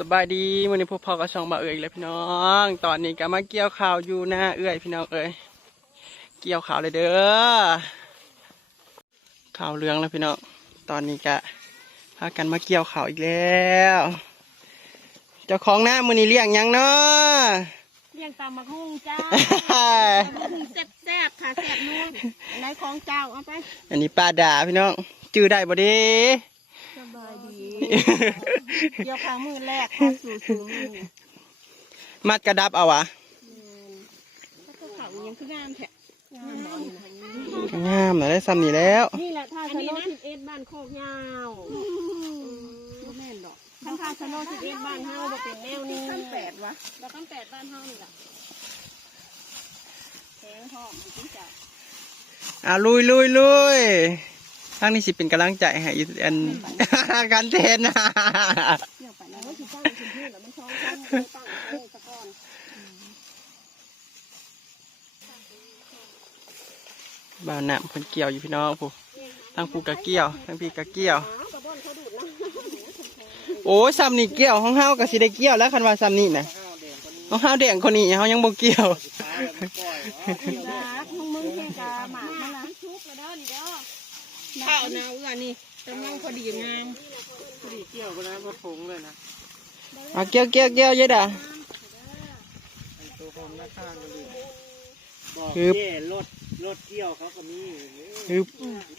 สบายดีวันนี้พวกพ่อก็ช่องมาเอ่ยแล้วพี่น้อง ตอนนี้ก็มาเกี่ยวข่าวอยู่หน้าเอ่ยพี่น้องเอ่ยเกี่ยวข่าวเลยเด้อข่าวเรื่องแล้วพี่น้องตอนนี้ก็พากันมาเกี่ยวข่าวอีกแล้ว เจ้าของหน้ามือนี้เลี้ยงหยังเนาะเลี้ยงตามมักหุ่งจ้ามักหุ่งแซ่บๆค่ะแซ่บนุ่มไหนของเจ้าเอาไป อันนี้ป้าด่าพี่น้องจื้อได้บ่เดีสบายดี เดี๋ยวครั้งมือแรกเข้าสู่สู่มือมัดกระดับเอาวะถ้าตัวเขายังคืองามแท้งามบ่นี่งามนะได้ซ้ำนี่แล้ว นี่แหละท่าชะโนดสิบเอ็ดบ้านโคกยาวบ่แม่นดอกคันท่าชะโนดสิบเอ็ดบ้านเฮาบ่เป็นแนวนี้ขั้นแปดวะแล้วขั้นแปดบ้านเฮานี่ล่ะแข็งพร้อมจริงจ้ะอะลุยลุยลุย ทางนี้สิเป็นกำลังใจให้อีอันการเทนนะเดี๋ยวไปแล้วว่าสิจ้างคุณพี่แล้วมันช้อนช้อนมือตั้งเลยตะกอนบ่าวน้ำเพิ่นเกี่ยวอยู่พี่น้องผู้ทั้งผู้กะเกี่ยวทั้งพี่กะเกี่ยวอ้าวกระโดนเขาดูดนะโอ้ยซ้ำนี่เกี่ยวของเฮาก็สิได้เกี่ยวแล้วคันว่าซ้ำนี่นะของเฮาแดงคนนี้เฮายังบ่เกี่ยวรักมึงมึงแค่กาหมากมันละชุบแล้วเด้อนี่เด้อ ข้าวนาเอื้อนี่กำลังพอดีงามเอาเกี่ยวเกี่ยวเกี่ยวเยอะด่ะบอกฮึบเจ้รถรถเกี่ยวเขาก็มีฮึบ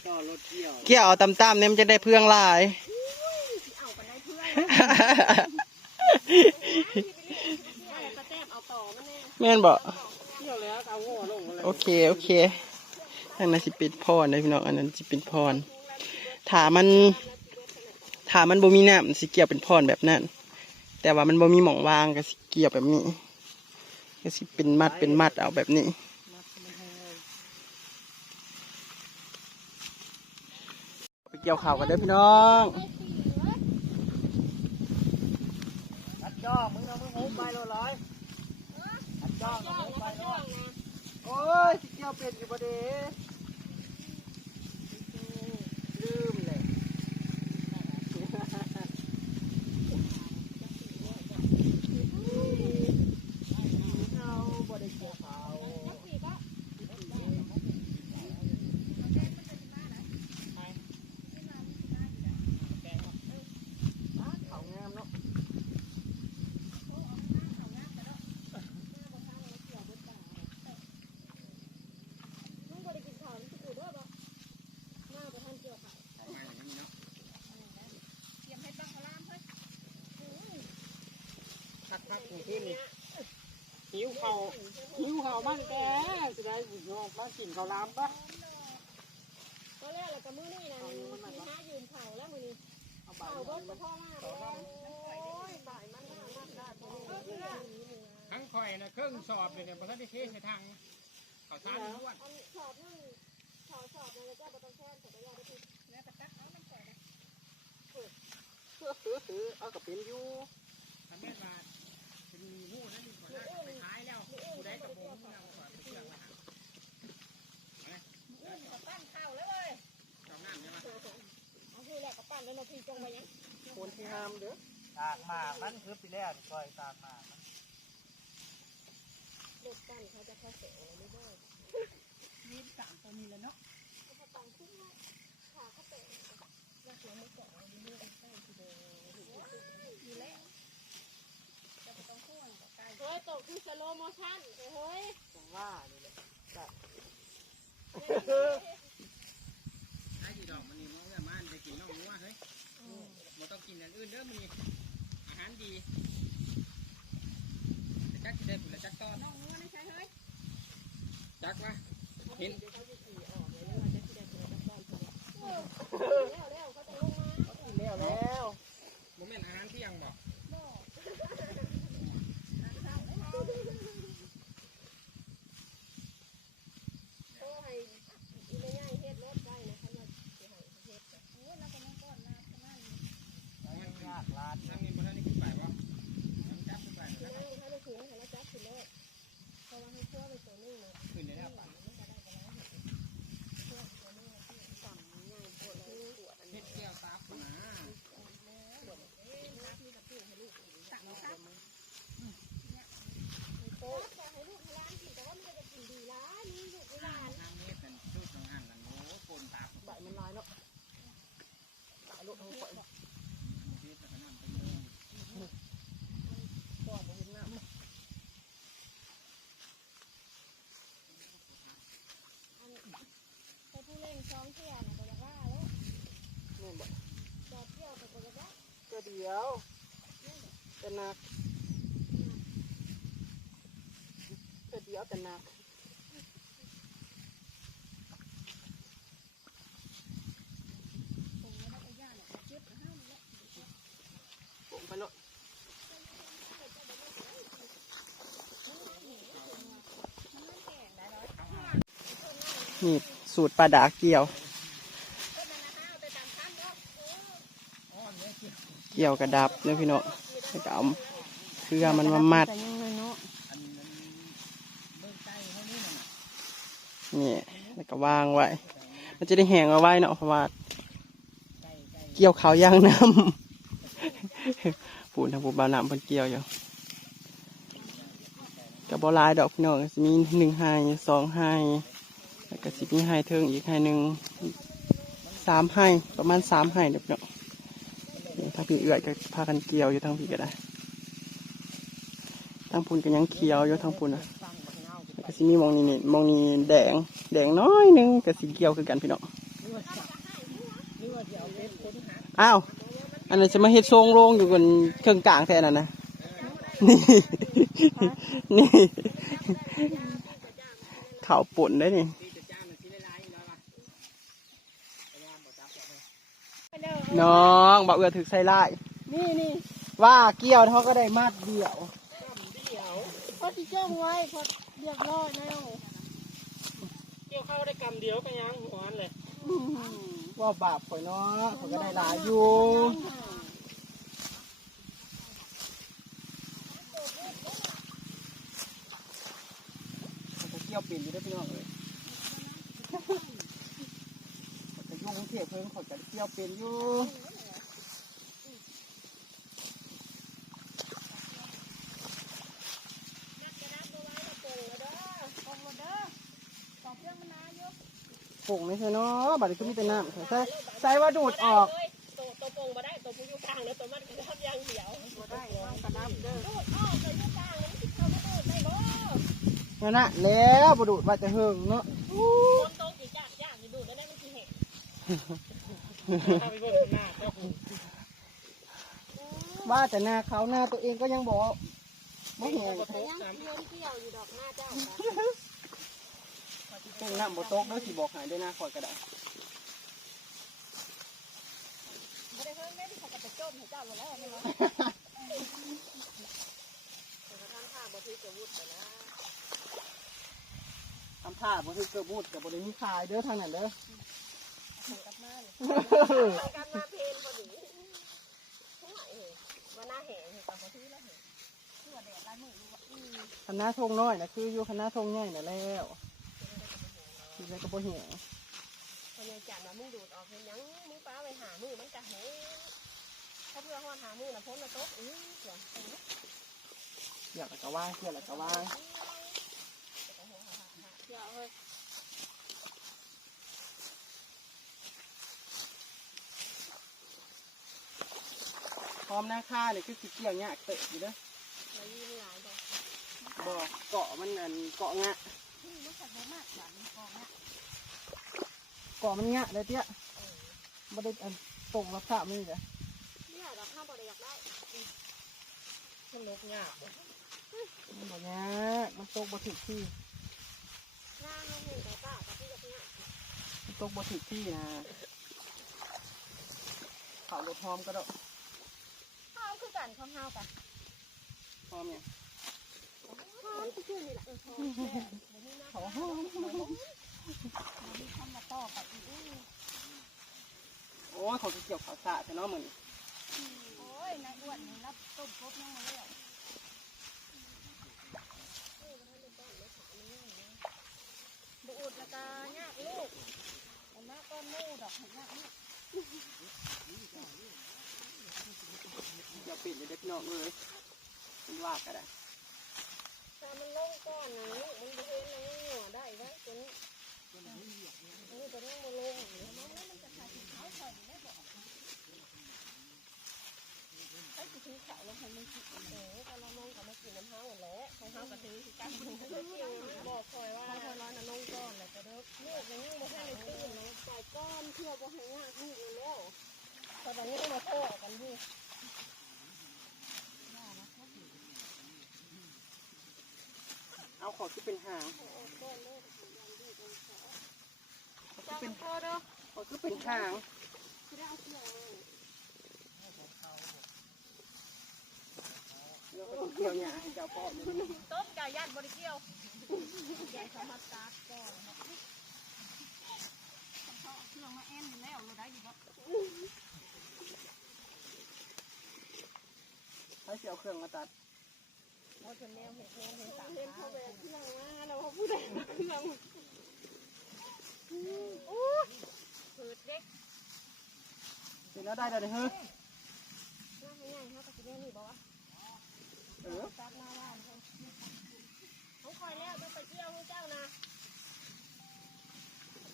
ต่อรถเกี่ยวเกี่ยวเอาตำๆเนี่ยมันจะได้เพื่องหลายเอาไปได้เพื่อนอะไรก็แต้มเอาต่อมันแน่แม่นบ่เกี่ยวแล้วเอาหัวลงเลยโอเค โอเคทางนั้นสิเป็นพรนะพี่น้องอันนั้นสิเป็นพรถามันถามันบ่มีน้ำสิเกี่ยวเป็นพรแบบนั้น แต่ว่ามันบ่มีหม่องวางก็สิเกี่ยวแบบนี้ ก็สิเป็นมัดเป็นมัดเอาแบบนี้ไปเกี่ยวข่าวกันเด้อพี่น้องอัดจ้อมึงเอามึงโหมไปร้อยอัดจ้อมึงโหมไปร้อยโอ้ยสิเกี่ยวเป็นอยู่บ่เด้ พักพักขึ้นนี่หิวเข่าหิวเข่าบ้านแกจะได้หยอกบ้านกินข้าวหลามปะก็แรกแล้วก็มื้อนี่นะมีห้ายืนเผาแล้วมื้อนี้เอาบ้าเผานเบิ้ลมัก็นพ่อมากแล้วโอ้ยบ่ายมันน่ารักได้พอทั้งข่อยนะเครื่องสอบเลยเนี่ยบริษัทที่เทใช้ทางเขาทานล้วนอันสอบนึงสอบสอบอะไรก็บ่ต้องแค่สัตยาได้ทีแม่ตะกักเอาน้ำแข็งเอากับเป็นอยู่ทำแม่บาท เป็นหู้นั่นดีกว่านะไปขายแล้วกูได้กระโปรงเราก่อนไปเชื่องมาหาปั้นข้าวแล้วเลยเจ้าน้ำเนี่ยมเอาคือแหละก็ปั้นแล้วเราพี่จงไปยังคนที่ห้ามเด้อตากหมากมันคือปีแรกคอยตากหมากมันรถปั้นเขาจะเข้าเสียอะไรไม่ได้มีสามตัวนี้แล้วเนาะเขาตั้งขึ้นขาเขาเตะแล้วเสียงมันเกาะอยู่นี่ใกล้ทีเดียวอยู่แล้วจะไปต้องพ่วงกับใกล้ เฮ้ยตกคือสโลโมชั่นเฮ้ยผมว่านี่แหละไอ้ที่ดอกมันนี่มันเอื้อมันไปกินน้องนัวเฮ้ยมันต้องกินอย่างอื่นเด้อมันนี่อาหารดีแต่จักจะได้ผลจักต้อนน้องนัวไม่ใช่เฮ้ยจักวะเห็นแล้วแล้วเขาจะลงมาแล้วแล้วโมเมนต์อาหารเที่ยงบอก โอ้ให้อีแม่ย่ายเฮ็ดรถได้นะคันว่าสิให้เฮ็ดโอ้ยแล้วก็ยังก่อนนะขนาดนี้ มันยากลาดน้ำนี่บริษัทนี่ขึ้นไปวะน้ำจับขึ้นไป นั่งให้ลูกถึงให้แล้วจับขึ้นรถเพราะว่าให้เชื่อไปตัวนึงนะ ขึ้นได้แล้วป่ะ มันก็ได้ไปแล้ว หนัก เดียวแต่หนักผมไม่ได้ไปย่างหรอกผมไปเลยนี่สูตรปลาดาเกี่ยว กี่ยวกระดับเนี่ยพี่น้องแล้วก็เอาเครือมันมามัดนี่แล้วก็วางไว้ มันจะได้แห้งเอาไว้เนาะเพราะว่าเกี่ยวเขาวย่างน้ำปูนทางปูบาน้ำเพิ่นเกี่ยวอยู่กับบอลายดอกพี่น้องมีหนึ่งไฮสองไฮแล้วก็สิมีไฮเทิงอีกไฮหนึ่งสามไฮประมาณสามไฮเด็กเนาะ นี่ถ้าพี่เอื้อยก็พากันเกี่ยวอยู่ทางพี่ก็ได้ทางปูนก็ยังเขียวอยู่ทางปูนนะแล้วก็สิมีหมองนี้นี่มองนี้แดง แดงน้อยหนึงก็สีเกี่ยวคือกันพี่น้องอ้าวอันนั้นจะมาเฮ็ดทรงโรงอยู่กันเครื่องกลางแทนน่ะนะนี่ นี่ ข่าวป่นได้นี่ น้องบอกเอือถึกใส่ไล่นี่นี่ว่าเกี่ยวเขาก็ได้มาดเดียวพอที่เจ้าไว้พอเรียบร้อยแล้วเกี่ยวเข้าได้กำเดียวก็ยังหัวเลยว่าบาปข่อยเนาะเขาก็ได้หลายอยู่เขาก็เกี่ยวเป็นอยู่ได้อพี่น้องเลย เขาจะยุ่งเทียเพิ่งเขาจะเกี่ยวเป็นอยู่ปุ่งไม่ใช่เนาะบัดนี้ก็มีแต่น้ำใส่ใส่ว่าดูดออกตัวตัวโป่งมาได้ตัวผู้อยู่กลางแล้วตัวมันก็ทำยางเดียวได้น้ำกระดับเด้อดูดอ้อตัวอยู่กลางแล้วมันติดเข้ามาดูดได้บ่นั่นน่ะแล้วบดูดว่าจะเฮิงเนาะคน ว่าแต่หน้าเขาหน้าตัวเองก็ยังบอกไม่เห็นยังเพื่อนเที่ยวอยู่ดอกหน้าเจ้าค่ะเป็นน้ำบโต๊กเด้อสิบอกหายด้วยหน้าคอยก็ได้ไม่ได้เพิ่นเล่นเขาก็จะจมให้เจ้าแล้วนี่เนาะทำท่าบ่ถือกระวุธไปนทำท่เกือบบูดกับบริมีคายเด้อทางนั้นเด้อ กลับมาเลยกลับมาเพลนพอดีห่วเฮ้ยว่าหน้าแห่เฮ้ยกลับมาที่แล้วเฮ้ยเสื้อแดดลายมืออือคณะทงน้อยนะคืออยู่คณะทงใหญ่น่ะแล้วที่ไรก็บ่เหี่ยวพอยังจัดว่ามึงดูดออกเห็นยังมึงป้าไปหามือมันจะแห้ถ้าเพื่อหอดหามือนะพ้นมาตกอื้อเดี๋ยวอยากแล้วก็ว่างเกี่ยวแล้วก็ว่าเดี๋ยวเฮ้ย อมหน้าค่าเนี่ยคือสิเกี่ยวเงี้ยเตะอยู่เด้อมายืนหลายดอกบอกเกาะมันอันเกาะงะนี่มันขัดได้มากกว่ามันกองอะเกาะมันงะเลยเตี้ยบ่ได้อันตรงรับสามันนี่จ้ะเนี่ยดอกข้าวบริอยากได้มันลกยากมันบ่งะมันตกบ่ถึกที่หน้าเขาเห็นแต่ป้ากับพี่กับเนี่ยมันตกบ่ถึกที่นะเขารถพร้อมก็ได้ข้ว คือกันข้าวข้าวกันพร้อมเนี่ยข้าวคือนี่แหละเออข้าวแม่เขาหอมมีคำมาต่อกับอีกโอ้ยเขาจะเกี่ยวขาวสะแต่เนาะเหมือนโอ้ยนายอ้วนนี่รับต้มครบนั่งมาแล้วบุอุดละกายากลูกอันนั้นก้อนมูดอกเห็นยากลูก อย่น้องเลยมันว่าก็ได้ถ้ามันลงก้อนนะลูกมันจะเห็นนะหัวได้ไว้จนอันนี้จะนั่งมาลงน้องมันจะขาดถึงเขาคอยได้บอกไอ้ถือเขาลงให้มันกินเออตอนเราลงกับมากินน้ำเฮาแหละของเฮาวกระถือคือกันบอกคอยว่าคอยร้อนนะลงก้อนแหละจะเด้อลูกยังยังบ่ให้ตื่นนะปล่อยก้อนเที่ยวบ่ให้ยากลูกแล้วตอนนี้มาโทษกันอยู่ คือเป็นหางจังพอเด้อเขาคือเป็นหางที่ได้เอาเกี่ยวเลยแล้วก็ต้องเกี่ยวหญ้าให้เจ้าพ่อมันต้มไก่ย่านบริเกี่ยวใหญ่สมัครตาก่อนเนาะเครื่องมาแอนอยู่แล้วเราได้อยู่บ่ให้เสียวเครื่องมาตัด เพราะจนแนวเห็นแนวเห็นสามเห็นเขาแบบเครื่องมาแล้วเขาพูดได้เครื่องอู้ผืดเด็กเสร็จแล้วได้เลยเฮ้ยน้ำง่ายเขาก็จะได้นี่บอกว่าเออตัดมาว่าคอยแล้วต้องไปเที่ยวให้เจ้านะ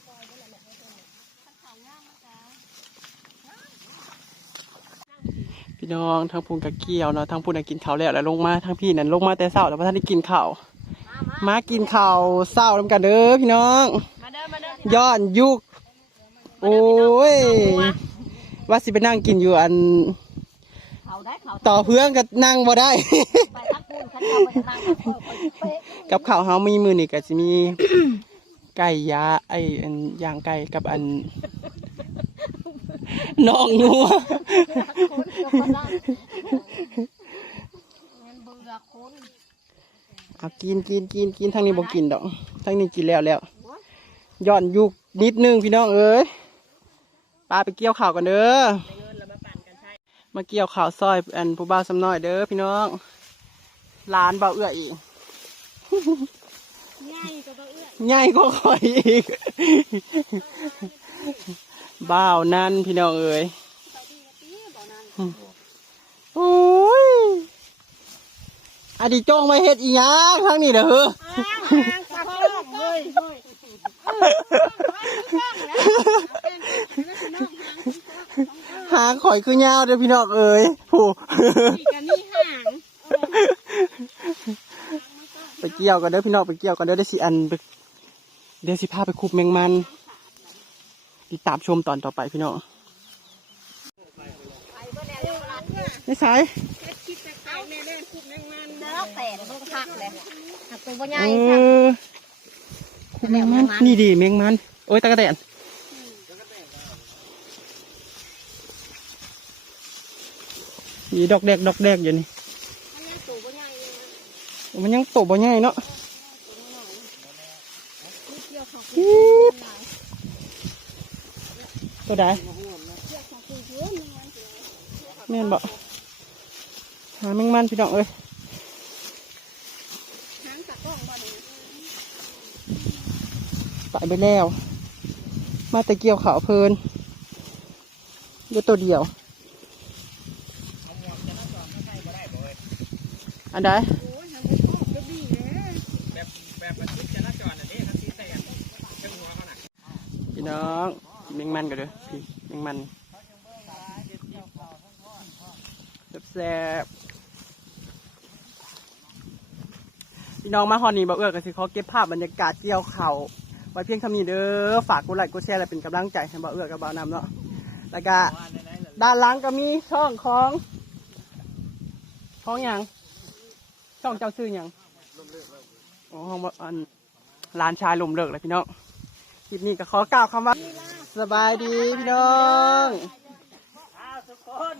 คอยนั่นแหละให้เจ้าเนี่ยขัดเขาง่ามนะจ๊ะ พี่น้องทั้งพูนกับเกี่ยวเนาะทั้งพูนน่ะกินข้าวแล้วแล้วลงมาทั้งพี่นั่นลงมาแต่เช้าแล้วพระท่านได้กินข้าวมามามากินข้าวเช้าแล้วกันเด้อพี่น้องมาเด้อมาเด้อย้อนยุคโอ้ยว่าสิไปนั่งกินอยู่อันเขาได้เขาต่อเพื่อนก็นั่งบ่ได้ไปทักคุณขันเขาไปทางเขาคอยเป๊ะกับข้าวเฮามีมือนี่ก็สิมีไก่ยาไอ้อันย่างไก่กับอัน น้องงัวคนเดียวก็ได้เงินเบื่อคนเอากินกินกินกินทั้งนี้บ่กินดอกทั้งนี้กินแล้วแล้วย้อนยุคนิดนึงพี่น้องเอ้ยปลาไปเกี่ยวข้าวกันเด้อมาเกี่ยวข้าวซอยอันผู้บ่าวสำน้อยเด้อพี่น้องร้านเบาเอื้ออีกง่ายก็บ่เอื้อใหญ่ก็ข่อยอีก บ่าวนั่นพี่น้องเอ้ยเขาดีกะตีบ่นั่นโอ้ยอดีจงมาเฮ็ดอีหยังครั้งนี้เด้อเฮ้ออ้างอ้างปากท้องเลยเฮ้ยหางข่อยคือยาวเด้อพี่น้องเอ้ยผู้กันนี่ห่างไปเกี่ยวกันเด้อพี่น้องไปเกี่ยวกันเด้อได้สิอันไปเดี๋ยวสิพาไปคุบแมงมัน ติดตามชมตอนต่อไปพี่น้องไปบ่แน่เดี๋ยวร้านเนี่ยไม่ใช่คิดแต่ไก่แม่เล่นคุบแมงมันเด้อแต่เดี๋ยวมันก็ทักเลยหักตัวบ่ใหญ่เอค่ะอคุบแมงมันนี่ดีแมงมัน โอ้ยตะกะแตนมีดอกแดกดอกแดกอยู่นี่มันยังตัวบ่ใหญ่เลยนะมันยังโตบ่ใหญ่เนาะ นิดเดียวของ อี๊ด ตัวใดแม่นบ่หาแมงมันพี่น้องเอ้ยหางตะก้องบ่นี่ไปไปแล้ว มาแต่เกี่ยวขาวเพลินเดี๋ยวตัวเดียว อันใด เด้อพี่แมงมันแซ่บพี่น้องมาฮอนนี่บ่เอื้อก็สิขอเก็บภาพบรรยากาศเกี่ยวเขาไว้เพียงเท่านี้เด้อฝากกดไลค์กดแชร์และเป็นกำลังใจให้บ่เอื้อกับบ่าวนำเนาะแล้วก็ด้านหลังก็มีช่องของของอย่างช่องเจ้าซื้ออย่างโอ้ห้องบ่อันร้านชายลมเลิกเลยพี่น้องคลิปนี้ก็ขอกล่าวคำว่า สบายดีพี่น้องทุกคน